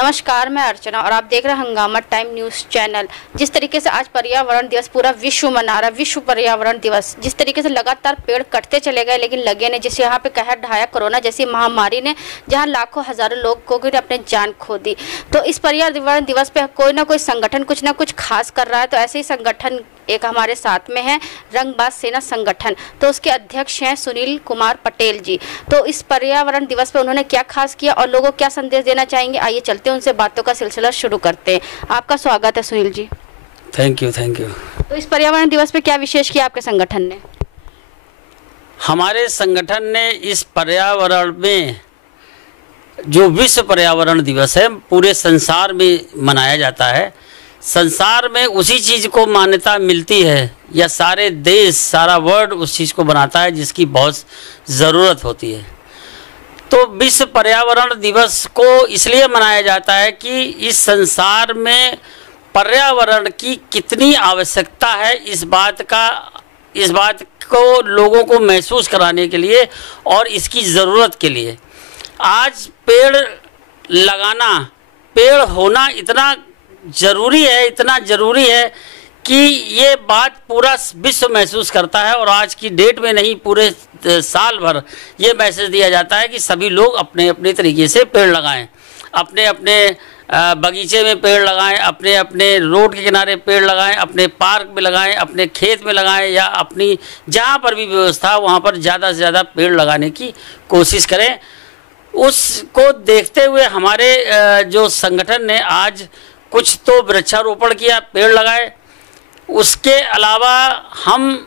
नमस्कार, मैं अर्चना और आप देख रहे हैं हंगामा टाइम न्यूज़ चैनल। जिस तरीके से आज पर्यावरण दिवस पूरा विश्व मना रहा है, विश्व पर्यावरण दिवस, जिस तरीके से लगातार पेड़ कटते चले गए लेकिन लगे नहीं, जिससे यहाँ पे कहर ढाया कोरोना जैसी महामारी ने, जहाँ लाखों हजारों लोगों ने अपने जान खो दी। तो इस पर्यावरण दिवस पे कोई ना कोई संगठन कुछ ना कुछ खास कर रहा है। तो ऐसे ही संगठन एक हमारे साथ में है, रंगबाज सेना संगठन। तो उसके अध्यक्ष हैं सुनील कुमार पटेल जी। तो इस पर्यावरण दिवस पे उन्होंने क्या खास किया और लोगों को क्या संदेश देना चाहेंगे, आइए चलते हैं उनसे बातों का सिलसिला शुरू करते हैं। आपका स्वागत है सुनील जी। Thank you. तो इस पर्यावरण दिवस पे क्या विशेष किया आपके संगठन ने? हमारे संगठन ने इस पर्यावरण में जो विश्व पर्यावरण दिवस है पूरे संसार में मनाया जाता है। संसार में उसी चीज़ को मान्यता मिलती है या सारे देश, सारा वर्ल्ड उस चीज़ को बनाता है जिसकी बहुत ज़रूरत होती है। तो विश्व पर्यावरण दिवस को इसलिए मनाया जाता है कि इस संसार में पर्यावरण की कितनी आवश्यकता है, इस बात को लोगों को महसूस कराने के लिए और इसकी ज़रूरत के लिए आज पेड़ लगाना, पेड़ होना इतना ज़रूरी है कि ये बात पूरा विश्व महसूस करता है। और आज की डेट में नहीं, पूरे साल भर ये मैसेज दिया जाता है कि सभी लोग अपने अपने तरीके से पेड़ लगाएं, अपने अपने बगीचे में पेड़ लगाएं, अपने अपने रोड के किनारे पेड़ लगाएं, अपने पार्क में लगाएं, अपने खेत में लगाएं या अपनी जहाँ पर भी व्यवस्था वहाँ पर ज़्यादा से ज़्यादा पेड़ लगाने की कोशिश करें। उसको देखते हुए हमारे जो संगठन ने आज कुछ तो वृक्षारोपण किया, पेड़ लगाए। उसके अलावा हम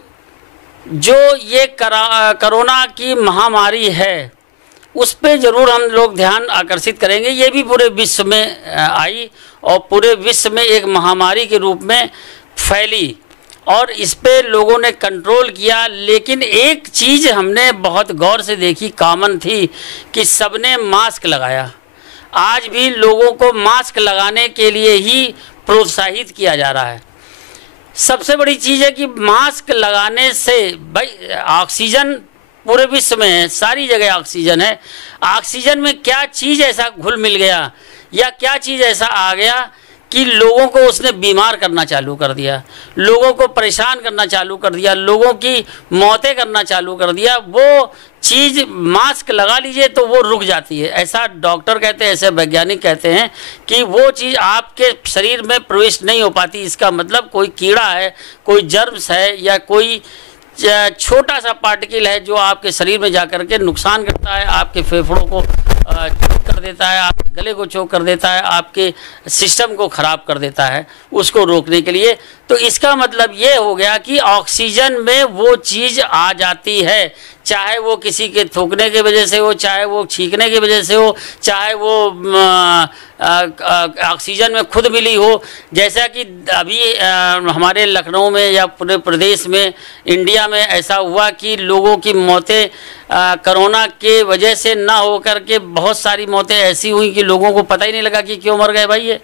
जो ये कोरोना की महामारी है उस पे ज़रूर हम लोग ध्यान आकर्षित करेंगे। ये भी पूरे विश्व में आई और पूरे विश्व में एक महामारी के रूप में फैली और इस पे लोगों ने कंट्रोल किया। लेकिन एक चीज़ हमने बहुत गौर से देखी, कॉमन थी, कि सबने मास्क लगाया। आज भी लोगों को मास्क लगाने के लिए ही प्रोत्साहित किया जा रहा है। सबसे बड़ी चीज़ है कि मास्क लगाने से भाई ऑक्सीजन पूरे विश्व में है, सारी जगह ऑक्सीजन है। ऑक्सीजन में क्या चीज़ ऐसा घुल मिल गया या क्या चीज़ ऐसा आ गया कि लोगों को उसने बीमार करना चालू कर दिया, लोगों को परेशान करना चालू कर दिया, लोगों की मौतें करना चालू कर दिया। वो चीज़ मास्क लगा लीजिए तो वो रुक जाती है। ऐसा डॉक्टर कहते हैं, ऐसे वैज्ञानिक कहते हैं कि वो चीज़ आपके शरीर में प्रवेश नहीं हो पाती। इसका मतलब कोई कीड़ा है, कोई जर्म्स है या कोई छोटा सा पार्टिकल है जो आपके शरीर में जा कर के नुकसान करता है, आपके फेफड़ों को चोक कर देता है, आपके गले को चोक कर देता है, आपके सिस्टम को ख़राब कर देता है। उसको रोकने के लिए तो इसका मतलब ये हो गया कि ऑक्सीजन में वो चीज़ आ जाती है, चाहे वो किसी के थूकने की वजह से हो, चाहे वो छींकने की वजह से हो, चाहे वो ऑक्सीजन में खुद मिली हो। जैसा कि अभी हमारे लखनऊ में या पूरे प्रदेश में, इंडिया में ऐसा हुआ कि लोगों की मौतें कोरोना के वजह से ना हो कर के बहुत सारी मौतें ऐसी हुई कि लोगों को पता ही नहीं लगा कि क्यों मर गए भाई। ये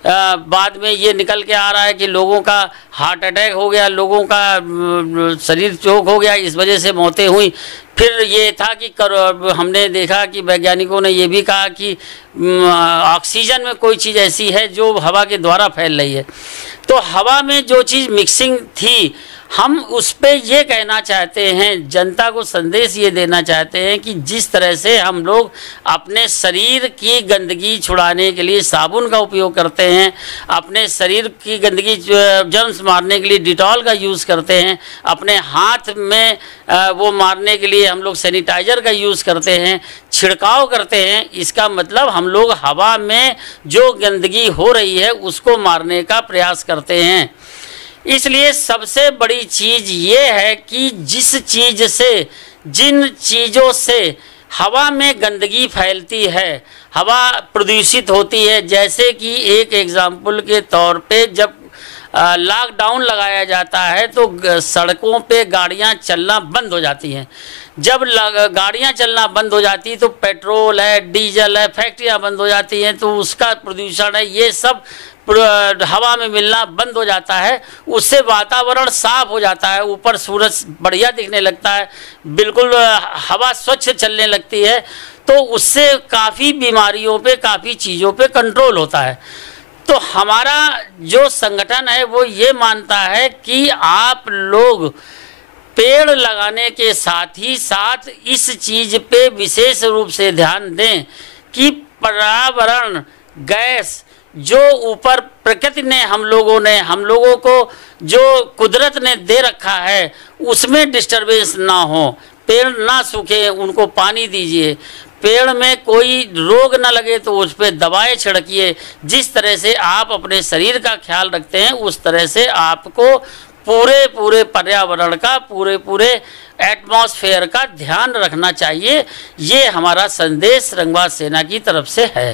बाद में ये निकल के आ रहा है कि लोगों का हार्ट अटैक हो गया, लोगों का शरीर चोक हो गया, इस वजह से मौतें हुई। फिर ये था कि हमने देखा कि वैज्ञानिकों ने ये भी कहा कि ऑक्सीजन में कोई चीज़ ऐसी है जो हवा के द्वारा फैल रही है। तो हवा में जो चीज़ मिक्सिंग थी, हम उस पे ये कहना चाहते हैं, जनता को संदेश ये देना चाहते हैं कि जिस तरह से हम लोग अपने शरीर की गंदगी छुड़ाने के लिए साबुन का उपयोग करते हैं, अपने शरीर की गंदगी जर्म्स मारने के लिए डिटॉल का यूज़ करते हैं, अपने हाथ में वो मारने के लिए हम लोग सैनिटाइज़र का यूज़ करते हैं, छिड़काव करते हैं। इसका मतलब हम लोग हवा में जो गंदगी हो रही है उसको मारने का प्रयास करते हैं। इसलिए सबसे बड़ी चीज़ ये है कि जिस चीज़ से, जिन चीज़ों से हवा में गंदगी फैलती है, हवा प्रदूषित होती है, जैसे कि एक एग्ज़ाम्पल के तौर पे जब लॉकडाउन लगाया जाता है तो सड़कों पे गाड़ियां चलना बंद हो जाती हैं। जब गाड़ियां चलना बंद हो जाती तो पेट्रोल है, डीजल है, फैक्ट्रियां बंद हो जाती हैं तो उसका प्रदूषण है, ये सब हवा में मिलना बंद हो जाता है। उससे वातावरण साफ हो जाता है, ऊपर सूरज बढ़िया दिखने लगता है, बिल्कुल हवा स्वच्छ चलने लगती है। तो उससे काफ़ी बीमारियों पे, काफ़ी चीज़ों पे कंट्रोल होता है। तो हमारा जो संगठन है वो ये मानता है कि आप लोग पेड़ लगाने के साथ ही साथ इस चीज़ पे विशेष रूप से ध्यान दें कि पर्यावरण गैस जो ऊपर प्रकृति ने हम लोगों को जो कुदरत ने दे रखा है उसमें डिस्टरबेंस ना हो, पेड़ ना सूखे, उनको पानी दीजिए, पेड़ में कोई रोग ना लगे तो उस पर दवाएं छिड़किए। जिस तरह से आप अपने शरीर का ख्याल रखते हैं उस तरह से आपको पूरे पर्यावरण का, पूरे एटमॉस्फेयर का ध्यान रखना चाहिए। ये हमारा संदेश रंगबाज सेना की तरफ से है।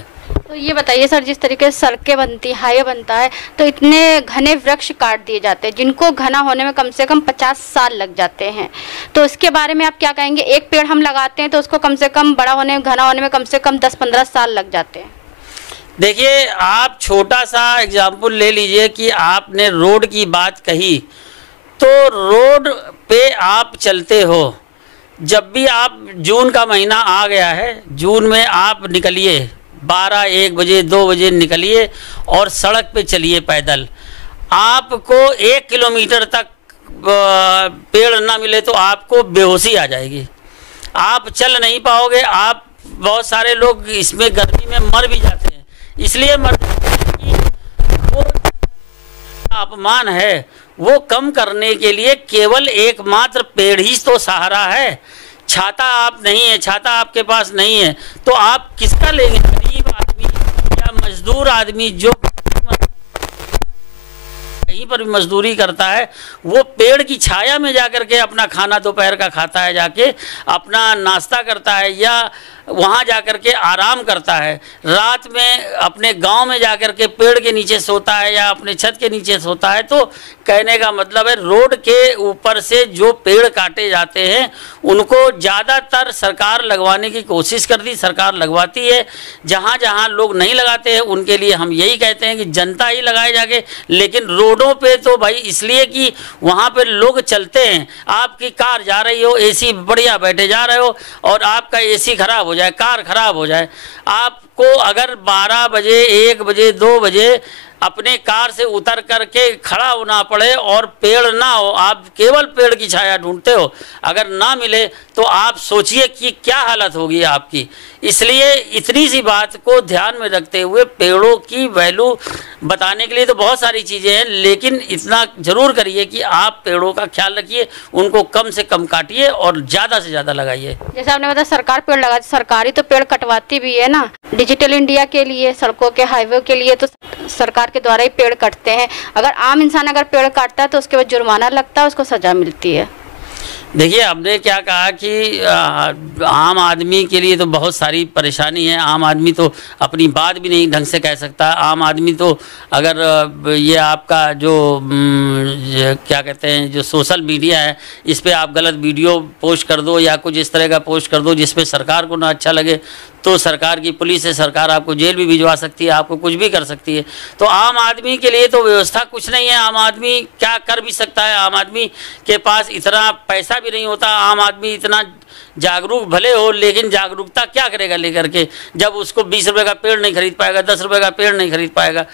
तो ये बताइए सर, जिस तरीके से सड़कें बनती हैं, हाईवे बनता है, तो इतने घने वृक्ष काट दिए जाते हैं जिनको घना होने में कम से कम 50 साल लग जाते हैं, तो इसके बारे में आप क्या कहेंगे? एक पेड़ हम लगाते हैं तो उसको कम से कम बड़ा होने, घना होने में कम से कम 10-15 साल लग जाते हैं। देखिए, आप छोटा सा एग्जाम्पल ले लीजिए कि आपने रोड की बात कही, तो रोड पे आप चलते हो, जब भी आप, जून का महीना आ गया है, जून में आप निकलिए 12-1 बजे 2 बजे निकलिए और सड़क पे चलिए पैदल। आपको 1 किलोमीटर तक पेड़ ना मिले तो आपको बेहोशी आ जाएगी, आप चल नहीं पाओगे। आप, बहुत सारे लोग इसमें गर्मी में मर भी जाते हैं, इसलिए मर जाते हैं कि वो तापमान है वो कम करने के लिए केवल एकमात्र पेड़ ही तो सहारा है। छाता आप नहीं है, छाता आपके पास नहीं है तो आप किसका लेंगे? गरीब आदमी या मजदूर आदमी जो कहीं पर भी मजदूरी करता है वो पेड़ की छाया में जाकर के अपना खाना दोपहर का खाता है, जाके अपना नाश्ता करता है या वहाँ जाकर के आराम करता है। रात में अपने गांव में जाकर के पेड़ के नीचे सोता है या अपने छत के नीचे सोता है। तो कहने का मतलब है, रोड के ऊपर से जो पेड़ काटे जाते हैं उनको ज़्यादातर सरकार लगवाने की कोशिश करती, सरकार लगवाती है। जहाँ जहाँ लोग नहीं लगाते हैं उनके लिए हम यही कहते हैं कि जनता ही लगाए जाके। लेकिन रोडों पे तो भाई इसलिए कि वहाँ पे लोग चलते हैं, आपकी कार जा रही हो, एसी बढ़िया बैठे जा रहे हो और आपका एसी खराब हो जाए, कार खराब हो जाए, आपको अगर 12 बजे 1 बजे 2 बजे अपने कार से उतर करके खड़ा होना पड़े और पेड़ ना हो, आप केवल पेड़ की छाया ढूंढते हो, अगर ना मिले तो आप सोचिए कि क्या हालत होगी आपकी। इसलिए इतनी सी बात को ध्यान में रखते हुए पेड़ों की वैल्यू बताने के लिए तो बहुत सारी चीज़ें हैं, लेकिन इतना ज़रूर करिए कि आप पेड़ों का ख्याल रखिए, उनको कम से कम काटिए और ज़्यादा से ज़्यादा लगाइए। जैसे आपने बताया सरकार पेड़ लगाती, सरकारी तो पेड़ कटवाती भी है ना। डिजिटल इंडिया के लिए, सड़कों के, हाईवे के लिए तो सरकार के द्वारा ही पेड़ कटते हैं। अगर आम इंसान अगर पेड़ काटता है तो उसके बाद जुर्माना लगता है, उसको सज़ा मिलती है। देखिए, हमने क्या कहा कि आम आदमी के लिए तो बहुत सारी परेशानी है। आम आदमी तो अपनी बात भी नहीं ढंग से कह सकता। आम आदमी तो अगर ये आपका जो क्या कहते हैं, जो सोशल मीडिया है, इस पे आप गलत वीडियो पोस्ट कर दो या कुछ इस तरह का पोस्ट कर दो जिसपे सरकार को ना अच्छा लगे, तो सरकार की पुलिस है, सरकार आपको जेल भी भिजवा सकती है, आपको कुछ भी कर सकती है। तो आम आदमी के लिए तो व्यवस्था कुछ नहीं है। आम आदमी क्या कर भी सकता है? आम आदमी के पास इतना पैसा भी नहीं होता। आम आदमी इतना जागरूक भले हो, लेकिन जागरूकता क्या करेगा लेकर के, जब उसको 20 रुपये का पेड़ नहीं खरीद पाएगा, 10 रुपये का पेड़ नहीं खरीद पाएगा।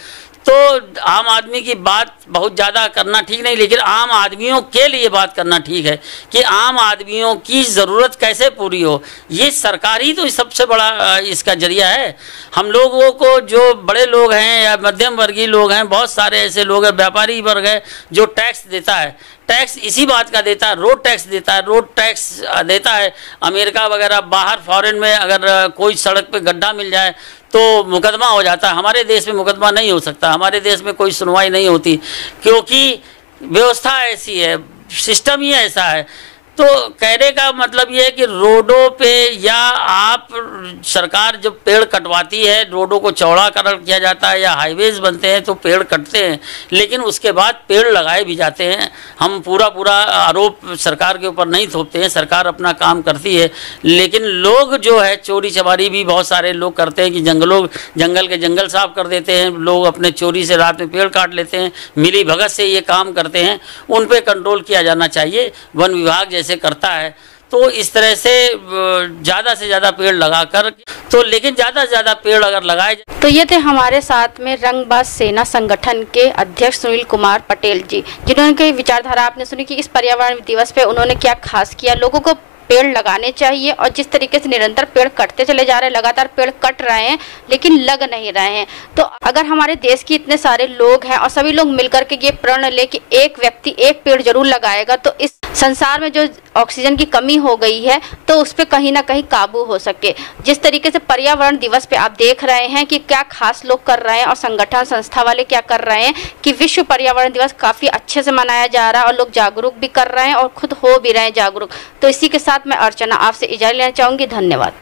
तो आम आदमी की बात बहुत ज़्यादा करना ठीक नहीं, लेकिन आम आदमियों के लिए बात करना ठीक है कि आम आदमियों की ज़रूरत कैसे पूरी हो। ये सरकार ही तो सबसे बड़ा इसका जरिया है। हम लोगों को, जो बड़े लोग हैं या मध्यम वर्गीय लोग हैं, बहुत सारे ऐसे लोग हैं, व्यापारी वर्ग है जो टैक्स देता है। टैक्स इसी बात का देता है, रोड टैक्स देता है, रोड टैक्स देता है। अमेरिका वगैरह बाहर फॉरेन में अगर कोई सड़क पे गड्ढा मिल जाए तो मुकदमा हो जाता है। हमारे देश में मुकदमा नहीं हो सकता, हमारे देश में कोई सुनवाई नहीं होती, क्योंकि व्यवस्था ऐसी है, सिस्टम ही ऐसा है। तो कहने का मतलब ये है कि रोडों पे या आप सरकार जब पेड़ कटवाती है, रोडों को चौड़ाकरण किया जाता है या हाईवेज बनते हैं तो पेड़ कटते हैं, लेकिन उसके बाद पेड़ लगाए भी जाते हैं। हम पूरा आरोप सरकार के ऊपर नहीं थोपते हैं, सरकार अपना काम करती है, लेकिन लोग जो है चोरी चमारी भी बहुत सारे लोग करते हैं कि जंगल के जंगल साफ कर देते हैं, लोग अपने चोरी से रात में पेड़ काट लेते हैं, मिली भगत से ये काम करते हैं। उन पे कंट्रोल किया जाना चाहिए, वन विभाग जैसे करता है। तो इस तरह से ज़्यादा से ज़्यादा पेड़ लगाकर तो, लेकिन ज़्यादा से ज़्यादा पेड़ अगर लगाए। तो ये थे हमारे साथ में रंगबाज सेना संगठन के अध्यक्ष सुनील कुमार पटेल जी, जिन्होंने विचारधारा आपने सुनी कि इस पर्यावरण दिवस पे उन्होंने क्या खास किया। लोगों को पेड़ लगाने चाहिए, और जिस तरीके से निरंतर पेड़ कटते चले जा रहे हैं, लगातार पेड़ कट रहे हैं लेकिन लग नहीं रहे हैं। तो अगर हमारे देश के इतने सारे लोग हैं और सभी लोग मिलकर के ये प्रण ले कि एक व्यक्ति एक पेड़ जरूर लगाएगा, तो इस संसार में जो ऑक्सीजन की कमी हो गई है तो उस पर कहीं ना कहीं काबू हो सके। जिस तरीके से पर्यावरण दिवस पे आप देख रहे हैं कि क्या खास लोग कर रहे हैं और संगठन संस्था वाले क्या कर रहे हैं कि विश्व पर्यावरण दिवस काफ़ी अच्छे से मनाया जा रहा है और लोग जागरूक भी कर रहे हैं और खुद हो भी रहे हैं जागरूक। तो इसी के साथ मैं अर्चना आपसे इजाज़त लेना चाहूँगी। धन्यवाद।